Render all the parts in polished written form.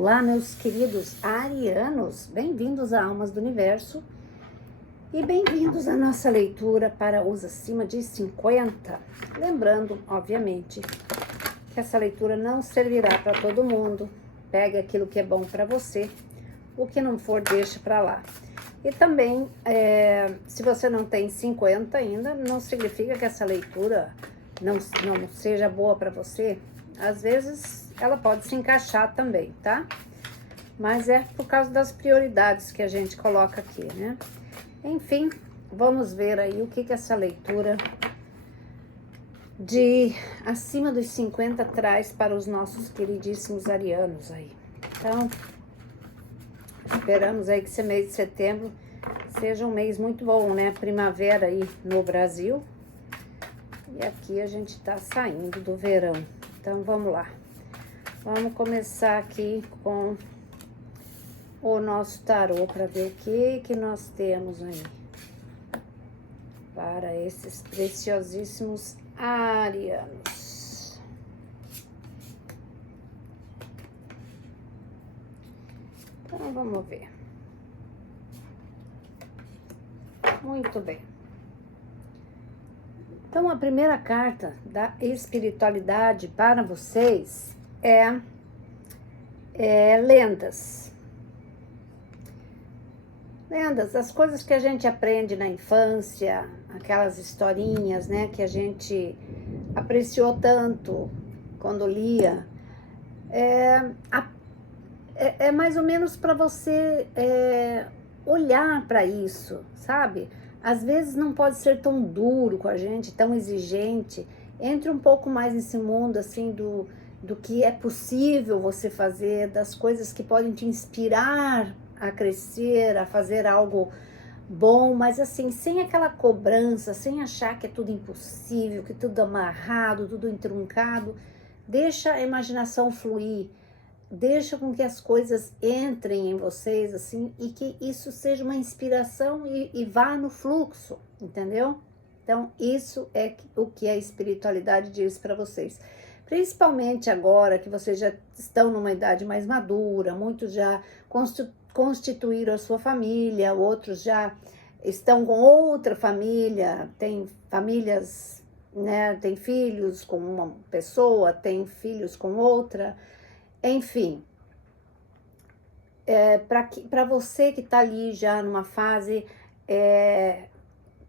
Olá, meus queridos arianos, bem-vindos a Almas do Universo e bem-vindos à nossa leitura para os acima de 50. Lembrando, obviamente, que essa leitura não servirá para todo mundo. Pegue aquilo que é bom para você, o que não for, deixa para lá. E também, se você não tem 50 ainda, não significa que essa leitura não seja boa para você. Às vezes ela pode se encaixar também, tá? Mas é por causa das prioridades que a gente coloca aqui, né? Enfim, vamos ver aí o que essa leitura de acima dos 50 traz para os nossos queridíssimos arianos aí. Então, esperamos aí que esse mês de setembro seja um mês muito bom, né? Primavera aí no Brasil. E aqui a gente tá saindo do verão. Então, vamos lá. Vamos começar aqui com o nosso tarô para ver o que nós temos aí para esses preciosíssimos arianos. Então, vamos ver. Muito bem. Então, a primeira carta da espiritualidade para vocês é lendas. Lendas, as coisas que a gente aprende na infância, aquelas historinhas, né, que a gente apreciou tanto quando lia. É mais ou menos para você olhar para isso, sabe? Às vezes não pode ser tão duro com a gente, tão exigente. Entre um pouco mais nesse mundo, assim, do que é possível você fazer, das coisas que podem te inspirar a crescer, a fazer algo bom, mas assim, sem aquela cobrança, sem achar que é tudo impossível, que tudo amarrado, tudo entroncado. Deixa a imaginação fluir. Deixa com que as coisas entrem em vocês, assim, e que isso seja uma inspiração e vá no fluxo, entendeu? Então, isso é o que a espiritualidade diz para vocês. Principalmente agora que vocês já estão numa idade mais madura, muitos já constituíram a sua família, outros já estão com outra família, tem famílias, né, tem filhos com uma pessoa, tem filhos com outra. Enfim, para você que está ali já numa fase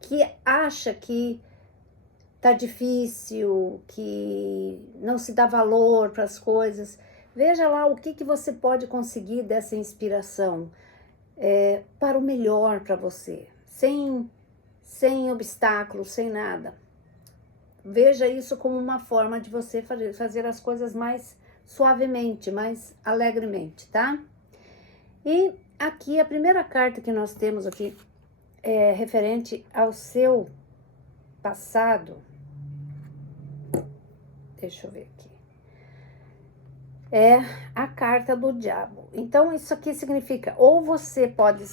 que acha que tá difícil, que não se dá valor para as coisas, veja lá o que você pode conseguir dessa inspiração para o melhor para você, sem obstáculos, sem nada. Veja isso como uma forma de você fazer as coisas mais suavemente, mais alegremente, tá? E aqui a primeira carta que nós temos aqui é referente ao seu passado. Deixa eu ver aqui. É a carta do diabo. Então isso aqui significa, ou você pode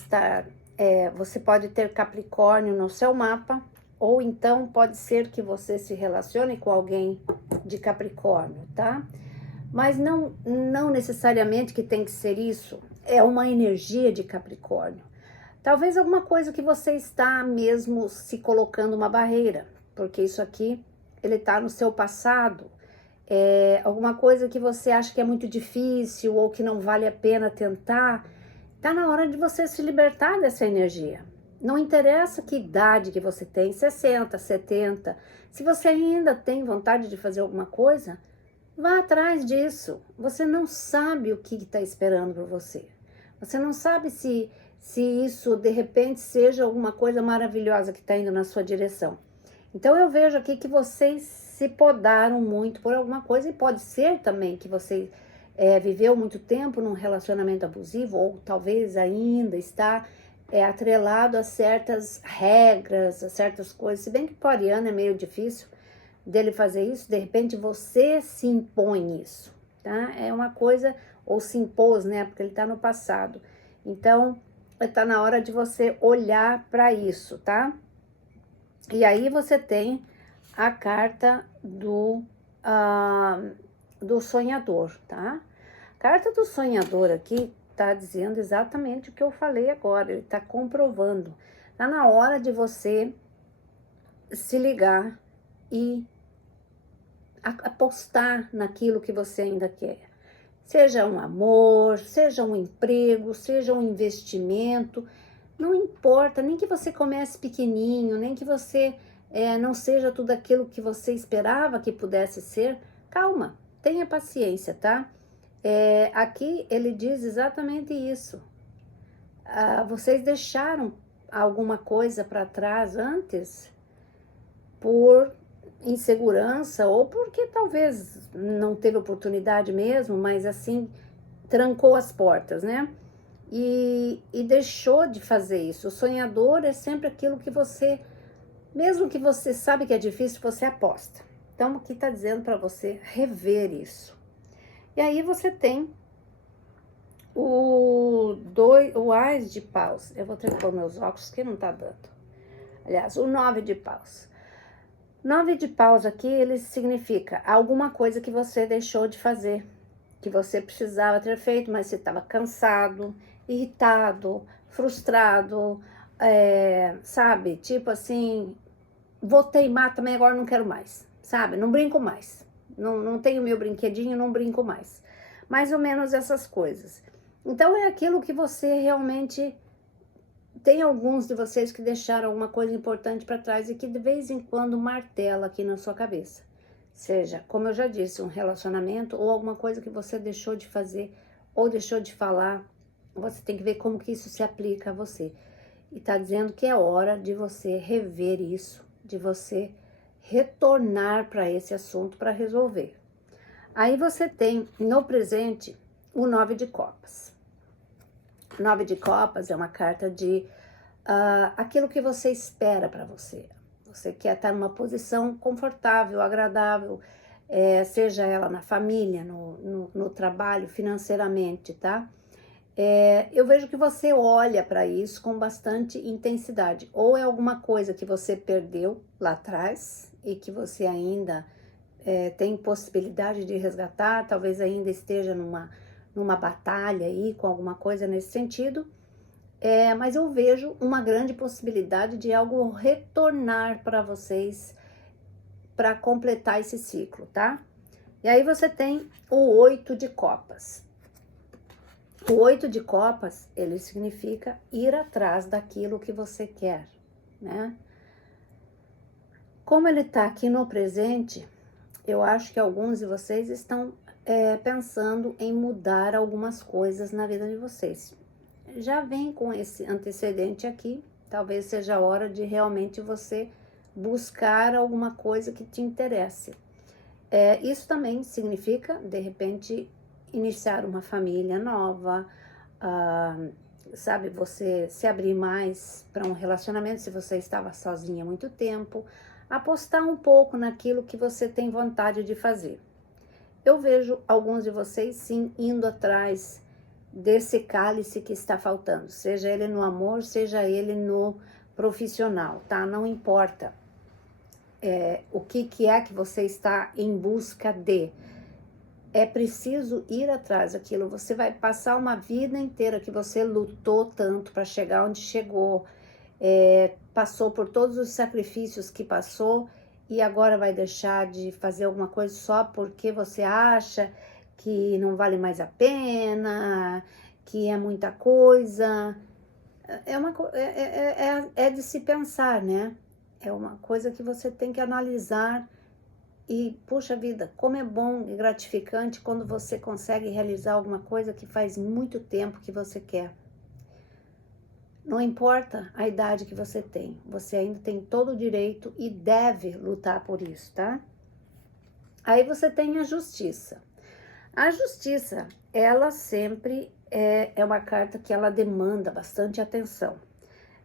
você pode ter Capricórnio no seu mapa, ou então pode ser que você se relacione com alguém de Capricórnio, tá? Mas não necessariamente que tem que ser isso, é uma energia de Capricórnio. Talvez alguma coisa que você está mesmo se colocando uma barreira, porque isso aqui, ele está no seu passado, alguma coisa que você acha que é muito difícil ou que não vale a pena tentar, está na hora de você se libertar dessa energia. Não interessa que idade que você tem, 60, 70, se você ainda tem vontade de fazer alguma coisa, vá atrás disso. Você não sabe o que está esperando por você. Você não sabe se isso, de repente, seja alguma coisa maravilhosa que está indo na sua direção. Então, eu vejo aqui que vocês se podaram muito por alguma coisa, e pode ser também que você viveu muito tempo num relacionamento abusivo, ou talvez ainda está atrelado a certas regras, a certas coisas. Se bem que para o ariano é meio difícil dele fazer isso, de repente você se impõe isso, tá? É uma coisa, ou se impôs, né? Porque ele tá no passado. Então, tá na hora de você olhar para isso, tá? E aí você tem a carta do sonhador, tá? Carta do sonhador aqui tá dizendo exatamente o que eu falei agora, ele tá comprovando. Tá na hora de você se ligar e apostar naquilo que você ainda quer. Seja um amor, seja um emprego, seja um investimento, não importa, nem que você comece pequenininho, nem que você não seja tudo aquilo que você esperava que pudesse ser, calma, tenha paciência, tá? Aqui ele diz exatamente isso. Vocês deixaram alguma coisa para trás antes por insegurança ou porque talvez não teve oportunidade mesmo, mas assim, trancou as portas, né? E deixou de fazer isso. O sonhador é sempre aquilo que você, mesmo que você sabe que é difícil, você aposta. Então, aqui está dizendo para você rever isso. E aí você tem o Ás de Paus. Eu vou ter que pôr meus óculos que não está dando. Aliás, o 9 de Paus. 9 de Paus aqui, ele significa alguma coisa que você deixou de fazer, que você precisava ter feito, mas você estava cansado, irritado, frustrado, sabe? Tipo assim, vou teimar também, agora não quero mais, sabe? Não brinco mais, não tenho meu brinquedinho, não brinco mais. Mais ou menos essas coisas. Então, é aquilo que você realmente... Tem alguns de vocês que deixaram alguma coisa importante para trás e que de vez em quando martela aqui na sua cabeça. Seja, como eu já disse, um relacionamento ou alguma coisa que você deixou de fazer ou deixou de falar. Você tem que ver como que isso se aplica a você. E tá dizendo que é hora de você rever isso, de você retornar para esse assunto para resolver. Aí você tem no presente o 9 de copas. 9 de copas é uma carta de aquilo que você espera para você. Você quer estar numa posição confortável, agradável, seja ela na família, no trabalho, financeiramente, tá? Eu vejo que você olha para isso com bastante intensidade. Ou é alguma coisa que você perdeu lá atrás e que você ainda tem possibilidade de resgatar, talvez ainda esteja numa batalha aí com alguma coisa nesse sentido. Mas eu vejo uma grande possibilidade de algo retornar para vocês para completar esse ciclo, tá? E aí você tem o 8 de copas. O 8 de copas, ele significa ir atrás daquilo que você quer, né? Como ele tá aqui no presente, eu acho que alguns de vocês estão pensando em mudar algumas coisas na vida de vocês. Já vem com esse antecedente aqui, talvez seja a hora de realmente você buscar alguma coisa que te interesse. Isso também significa, de repente, iniciar uma família nova, sabe, você se abrir mais para um relacionamento se você estava sozinha há muito tempo, apostar um pouco naquilo que você tem vontade de fazer. Eu vejo alguns de vocês, sim, indo atrás desse cálice que está faltando, seja ele no amor, seja ele no profissional, tá? Não importa o que é que você está em busca de. É preciso ir atrás daquilo. Você vai passar uma vida inteira que você lutou tanto para chegar onde chegou, passou por todos os sacrifícios que passou e agora vai deixar de fazer alguma coisa só porque você acha que não vale mais a pena, que é muita coisa. É de se pensar, né? É uma coisa que você tem que analisar e, puxa vida, como é bom e gratificante quando você consegue realizar alguma coisa que faz muito tempo que você quer. Não importa a idade que você tem, você ainda tem todo o direito e deve lutar por isso, tá? Aí você tem a justiça. A justiça, ela sempre é uma carta que ela demanda bastante atenção.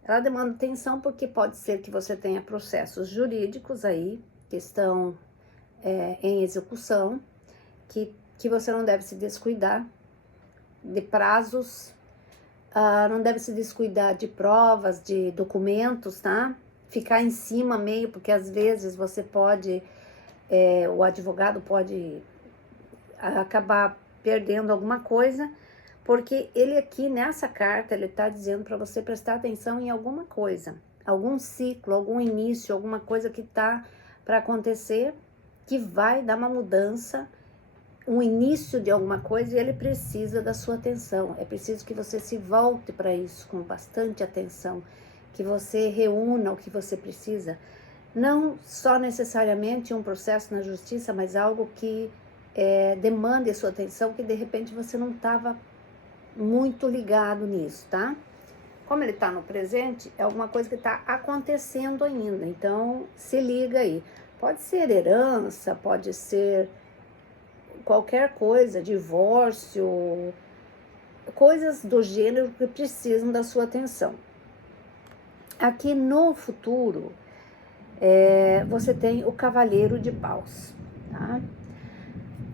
Ela demanda atenção porque pode ser que você tenha processos jurídicos aí, que estão em execução, que você não deve se descuidar de prazos, não deve se descuidar de provas, de documentos, tá? Ficar em cima meio, porque às vezes você pode, o advogado pode acabar perdendo alguma coisa, porque ele aqui nessa carta, ele tá dizendo para você prestar atenção em alguma coisa, algum ciclo, algum início, alguma coisa que tá para acontecer, que vai dar uma mudança, um início de alguma coisa, e ele precisa da sua atenção. É preciso que você se volte para isso com bastante atenção, que você reúna o que você precisa, não só necessariamente um processo na justiça, mas algo que demande a sua atenção, que de repente você não estava muito ligado nisso, tá? Como ele está no presente, é alguma coisa que está acontecendo ainda, então se liga aí. Pode ser herança, pode ser qualquer coisa, divórcio, coisas do gênero que precisam da sua atenção. Aqui no futuro, você tem o Cavaleiro de Paus, tá?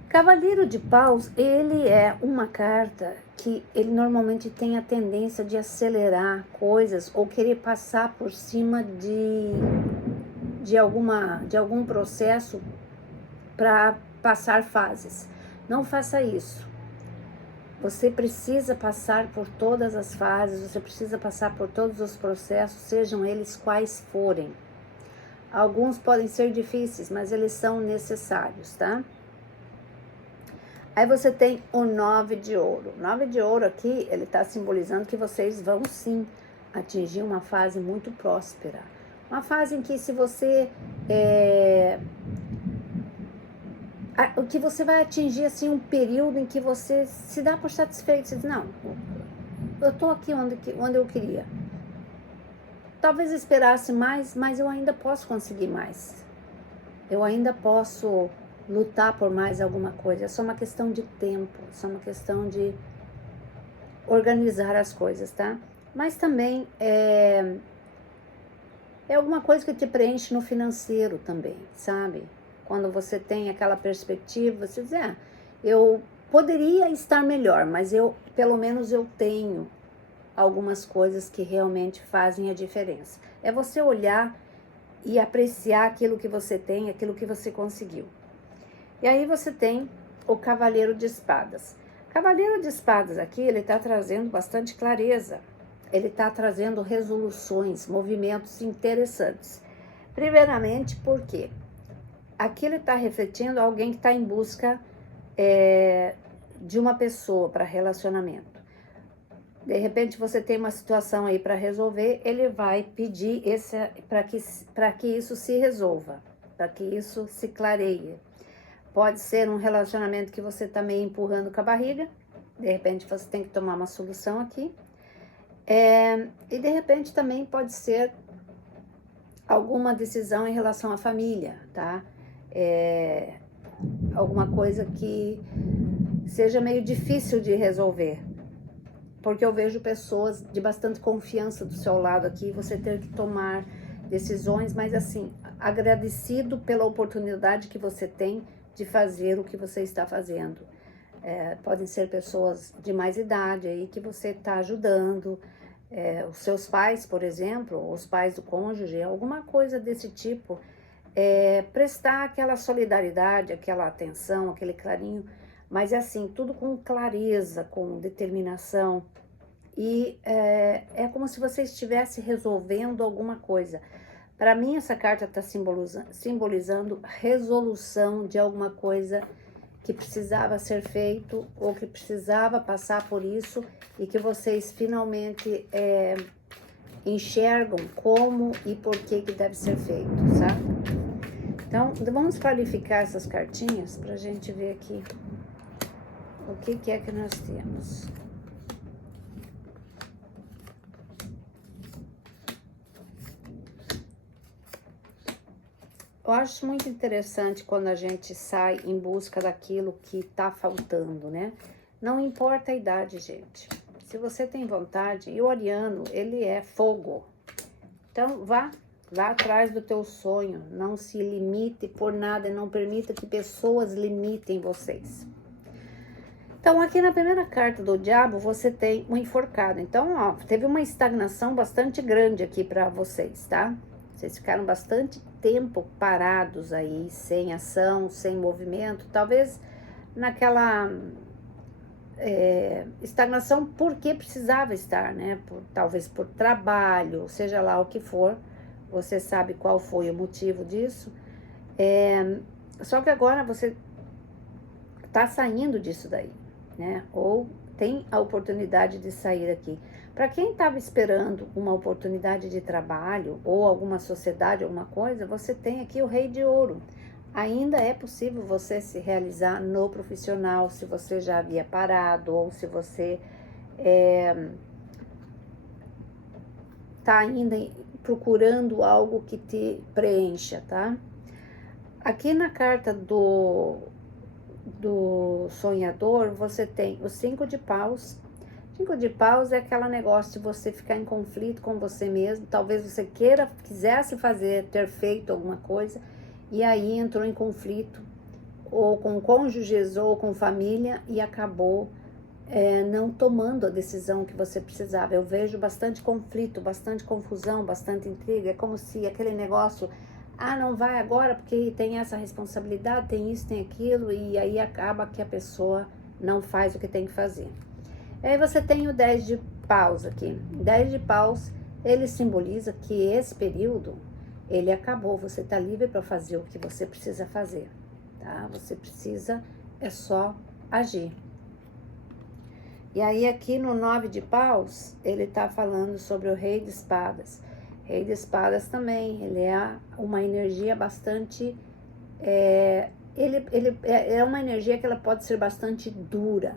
Cavaleiro de Paus, ele é uma carta que ele normalmente tem a tendência de acelerar coisas ou querer passar por cima de algum processo para passar fases. Não faça isso. Você precisa passar por todas as fases, você precisa passar por todos os processos, sejam eles quais forem. Alguns podem ser difíceis, mas eles são necessários, tá? Aí você tem o 9 de ouro. O 9 de ouro aqui, ele está simbolizando que vocês vão sim atingir uma fase muito próspera. Uma fase em que se você... o que você vai atingir assim um período em que você se dá por satisfeito. Você diz, não, eu tô aqui onde eu queria. Talvez eu esperasse mais, mas eu ainda posso conseguir mais. Eu ainda posso lutar por mais alguma coisa. É só uma questão de tempo, é só uma questão de organizar as coisas, tá? Mas também é alguma coisa que te preenche no financeiro também, sabe? Quando você tem aquela perspectiva, você diz, eu poderia estar melhor, mas pelo menos eu tenho algumas coisas que realmente fazem a diferença. É você olhar e apreciar aquilo que você tem, aquilo que você conseguiu. E aí você tem o Cavaleiro de Espadas. Cavaleiro de Espadas aqui, ele está trazendo bastante clareza. Ele está trazendo resoluções, movimentos interessantes. Primeiramente, por quê? Aqui ele está refletindo alguém que está em busca de uma pessoa para relacionamento. De repente você tem uma situação aí para resolver, ele vai pedir para que isso se resolva, para que isso se clareie. Pode ser um relacionamento que você está meio empurrando com a barriga, de repente você tem que tomar uma solução aqui. E de repente também pode ser alguma decisão em relação à família, tá? Alguma coisa que seja meio difícil de resolver, porque eu vejo pessoas de bastante confiança do seu lado aqui, você ter que tomar decisões, mas assim, agradecido pela oportunidade que você tem de fazer o que você está fazendo. Podem ser pessoas de mais idade aí que você está ajudando, os seus pais, por exemplo, os pais do cônjuge, alguma coisa desse tipo. Prestar aquela solidariedade, aquela atenção, aquele carinho, mas assim, tudo com clareza, com determinação, e é como se você estivesse resolvendo alguma coisa. Para mim, essa carta está simbolizando resolução de alguma coisa que precisava ser feito, ou que precisava passar por isso, e que vocês finalmente enxergam como e por que deve ser feito, sabe? Então, vamos qualificar essas cartinhas para a gente ver aqui o que é que nós temos. Eu acho muito interessante quando a gente sai em busca daquilo que tá faltando, né? Não importa a idade, gente. Se você tem vontade, e o ariano, ele é fogo. Então, vá atrás do teu sonho, não se limite por nada, não permita que pessoas limitem vocês. Então, aqui na primeira carta do diabo, você tem um enforcado. Então, ó, teve uma estagnação bastante grande aqui para vocês, tá? Vocês ficaram bastante tempo parados aí, sem ação, sem movimento, talvez naquela estagnação porque precisava estar, né? Talvez por trabalho, seja lá o que for, você sabe qual foi o motivo disso. Só que agora você está saindo disso daí, né? Ou tem a oportunidade de sair aqui. Para quem estava esperando uma oportunidade de trabalho ou alguma sociedade, alguma coisa, você tem aqui o Rei de Ouro. Ainda é possível você se realizar no profissional, se você já havia parado ou se você está ainda procurando algo que te preencha, tá? Aqui na carta do sonhador, você tem os 5 de paus. 5 de paus é aquele negócio de você ficar em conflito com você mesmo. Talvez você quisesse ter feito alguma coisa, e aí entrou em conflito, ou com cônjuges, ou com família, e acabou não tomando a decisão que você precisava. Eu vejo bastante conflito, bastante confusão, bastante intriga. É como se aquele negócio, não vai agora porque tem essa responsabilidade, tem isso, tem aquilo, e aí acaba que a pessoa não faz o que tem que fazer. Aí você tem o 10 de paus aqui. 10 de paus, ele simboliza que esse período, ele acabou. Você está livre para fazer o que você precisa fazer, tá? Você precisa, só agir. E aí aqui no 9 de paus, ele está falando sobre o Rei de Espadas. Rei de Espadas também, ele é uma energia bastante... ele é uma energia que ela pode ser bastante dura,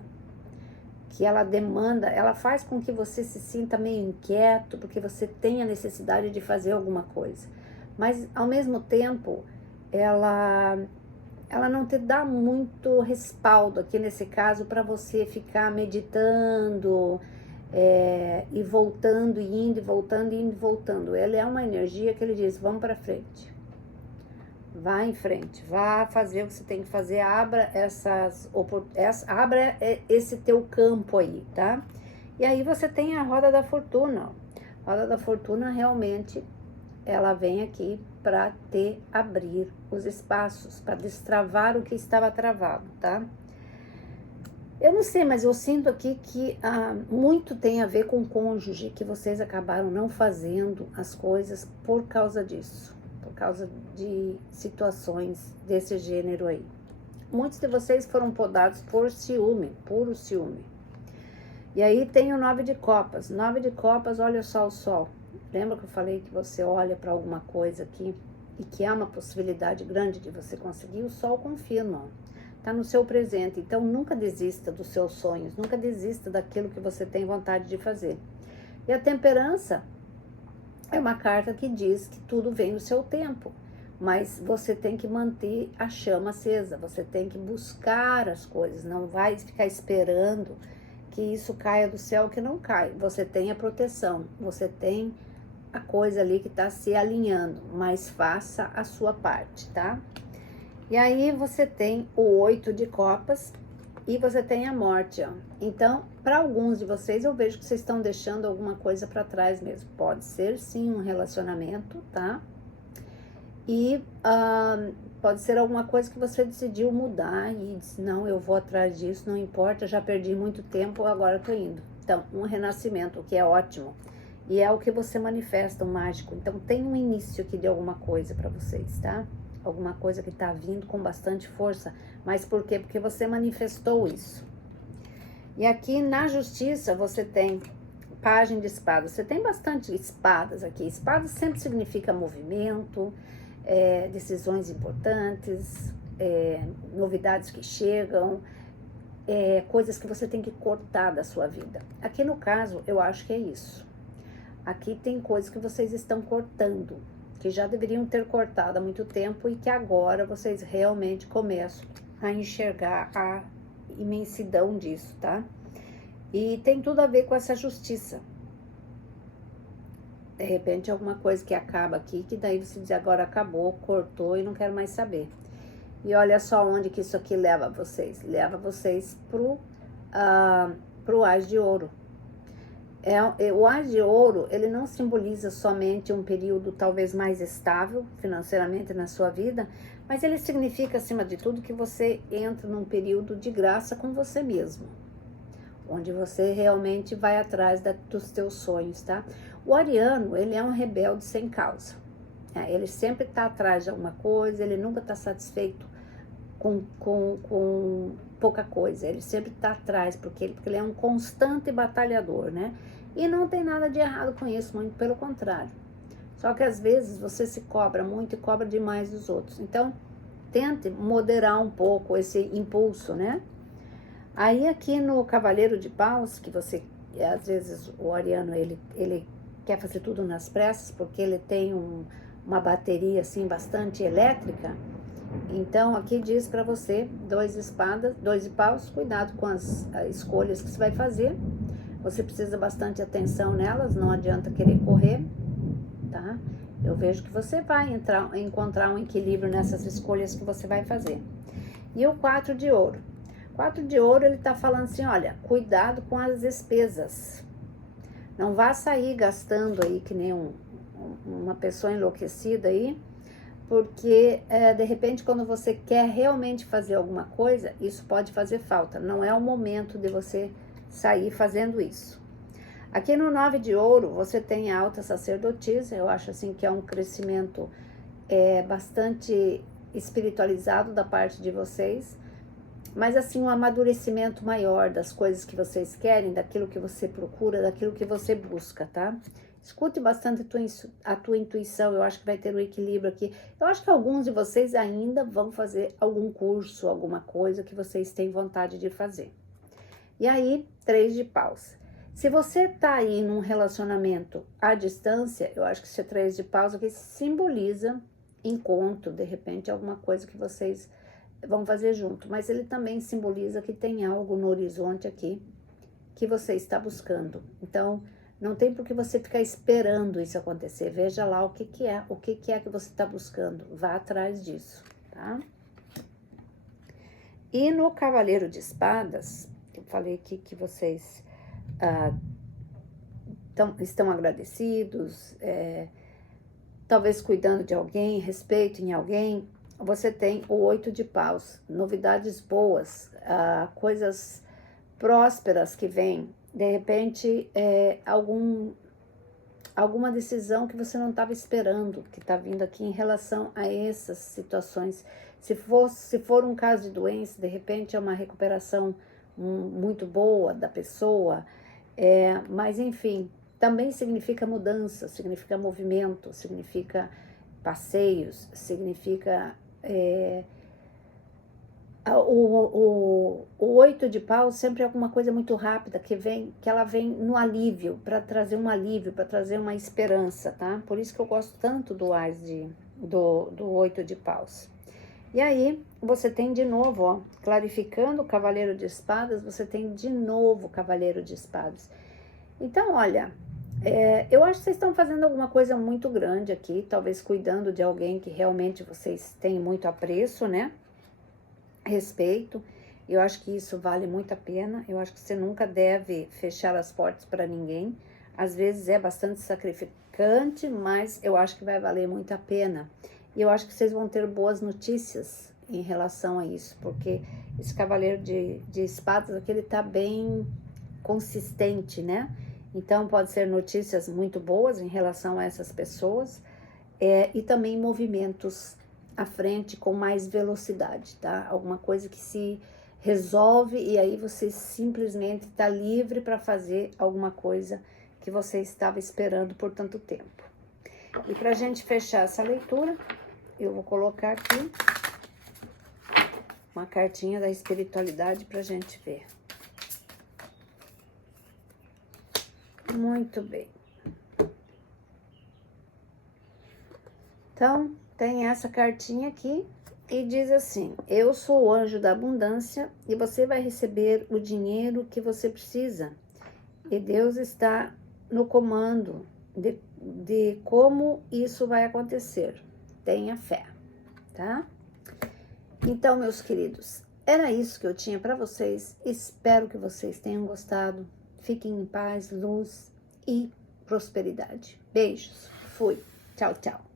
que ela demanda, ela faz com que você se sinta meio inquieto, porque você tem a necessidade de fazer alguma coisa. Mas, ao mesmo tempo, ela não te dá muito respaldo, aqui nesse caso, para você ficar meditando, e voltando, e indo, e voltando, e indo, e voltando. Ela é uma energia que ele diz, vamos para frente. Vá em frente, vá fazer o que você tem que fazer, abra esse teu campo aí, tá? E aí você tem a roda da fortuna, ó. A roda da fortuna realmente, ela vem aqui para te abrir os espaços, para destravar o que estava travado, tá? Eu não sei, mas eu sinto aqui que muito tem a ver com o cônjuge, que vocês acabaram não fazendo as coisas por causa disso, por causa de situações desse gênero aí. Muitos de vocês foram podados por ciúme, puro ciúme. E aí tem o 9 de copas. 9 de copas, olha só o sol. Lembra que eu falei que você olha para alguma coisa aqui e que há uma possibilidade grande de você conseguir? O sol confirma, está no seu presente. Então nunca desista dos seus sonhos, nunca desista daquilo que você tem vontade de fazer. E a temperança é uma carta que diz que tudo vem no seu tempo, mas você tem que manter a chama acesa, você tem que buscar as coisas, não vai ficar esperando que isso caia do céu, que não cai. Você tem a proteção, você tem a coisa ali que está se alinhando, mas faça a sua parte, tá? E aí você tem o 8 de copas e você tem a morte, ó. Então, para alguns de vocês, eu vejo que vocês estão deixando alguma coisa para trás mesmo. Pode ser, sim, um relacionamento, tá? E pode ser alguma coisa que você decidiu mudar e disse, não, eu vou atrás disso, não importa, já perdi muito tempo, agora eu tô indo. Então, um renascimento, o que é ótimo. E é o que você manifesta, o mágico. Então, tem um início aqui de alguma coisa para vocês, tá? Alguma coisa que tá vindo com bastante força. Mas por quê? Porque você manifestou isso. E aqui na justiça você tem Pagem de espadas. Você tem bastante espadas aqui. Espadas sempre significa movimento, decisões importantes, novidades que chegam, coisas que você tem que cortar da sua vida. Aqui no caso, eu acho que é isso. Aqui tem coisas que vocês estão cortando, que já deveriam ter cortado há muito tempo e que agora vocês realmente começam a enxergar a imensidão disso, tá? E tem tudo a ver com essa justiça. De repente, alguma coisa que acaba aqui, que daí você diz, agora acabou, cortou e não quero mais saber. E olha só onde que isso aqui leva vocês. Leva vocês pro As de Ouro. O As de Ouro, ele não simboliza somente um período talvez mais estável financeiramente na sua vida, mas ele significa, acima de tudo, que você entra num período de graça com você mesmo. onde você realmente vai atrás dos teus sonhos, tá? O ariano, ele é um rebelde sem causa. Ele sempre tá atrás de alguma coisa, ele nunca tá satisfeito com pouca coisa, ele sempre tá atrás, porque ele é um constante batalhador, né? E não tem nada de errado com isso, muito pelo contrário. Só que às vezes você se cobra muito e cobra demais dos outros. Então, tente moderar um pouco esse impulso, né? Aí aqui no Cavaleiro de Paus, que você, às vezes o ariano, ele quer fazer tudo nas pressas, porque ele tem uma bateria assim bastante elétrica. Então aqui diz para você, 2 espadas, 2 de paus, cuidado com as escolhas que você vai fazer. Você precisa bastante atenção nelas, não adianta querer correr, tá? Eu vejo que você vai encontrar um equilíbrio nessas escolhas que você vai fazer. E o 4 de ouro. 4 de ouro, ele tá falando assim, olha, cuidado com as despesas. Não vá sair gastando aí que nem uma pessoa enlouquecida aí, porque de repente quando você quer realmente fazer alguma coisa, isso pode fazer falta. Não é o momento de você sair fazendo isso. Aqui no 9 de ouro, você tem a alta sacerdotisa. Eu acho assim que é um crescimento bastante espiritualizado da parte de vocês, mas assim um amadurecimento maior das coisas que vocês querem, daquilo que você procura, daquilo que você busca, tá? Escute bastante a tua intuição, eu acho que vai ter um equilíbrio aqui. Eu acho que alguns de vocês ainda vão fazer algum curso, alguma coisa que vocês têm vontade de fazer. E aí, 3 de paus. Se você tá aí num relacionamento à distância, eu acho que esse 3 de paus aqui simboliza encontro, de repente alguma coisa que vocês vão fazer junto, mas ele também simboliza que tem algo no horizonte aqui que você está buscando. Então, não tem por que você ficar esperando isso acontecer. Veja lá o que é que você está buscando. Vá atrás disso, tá? E no Cavaleiro de Espadas, eu falei aqui que vocês estão agradecidos, talvez cuidando de alguém, respeito em alguém. Você tem o 8 de paus, novidades boas, coisas prósperas que vêm, de repente alguma decisão que você não estava esperando, que está vindo aqui em relação a essas situações. Se for um caso de doença, de repente é uma recuperação muito boa da pessoa, mas enfim, também significa mudança, significa movimento, significa passeios, significa o 8 de paus sempre é alguma coisa muito rápida que ela vem no alívio, para trazer um alívio, para trazer uma esperança, tá? Por isso que eu gosto tanto do 8 de paus. E aí, você tem de novo, ó, clarificando o Cavaleiro de Espadas, você tem de novo o Cavaleiro de Espadas. Então, olha, eu acho que vocês estão fazendo alguma coisa muito grande aqui, talvez cuidando de alguém que realmente vocês têm muito apreço, né? Respeito. Eu acho que isso vale muito a pena. Eu acho que você nunca deve fechar as portas para ninguém. Às vezes é bastante sacrificante, mas eu acho que vai valer muito a pena. E eu acho que vocês vão ter boas notícias em relação a isso, porque esse Cavaleiro de Espadas aqui, ele tá bem consistente, né? Então, pode ser notícias muito boas em relação a essas pessoas, e também movimentos à frente com mais velocidade, tá? Alguma coisa que se resolve e aí você simplesmente está livre para fazer alguma coisa que você estava esperando por tanto tempo. E para a gente fechar essa leitura, eu vou colocar aqui uma cartinha da espiritualidade para a gente ver. Muito bem. Então, tem essa cartinha aqui e diz assim: eu sou o anjo da abundância e você vai receber o dinheiro que você precisa. E Deus está no comando de como isso vai acontecer. Tenha fé, tá? Então, meus queridos, era isso que eu tinha para vocês. Espero que vocês tenham gostado. Fiquem em paz, luz e prosperidade. Beijos. Fui. Tchau, tchau.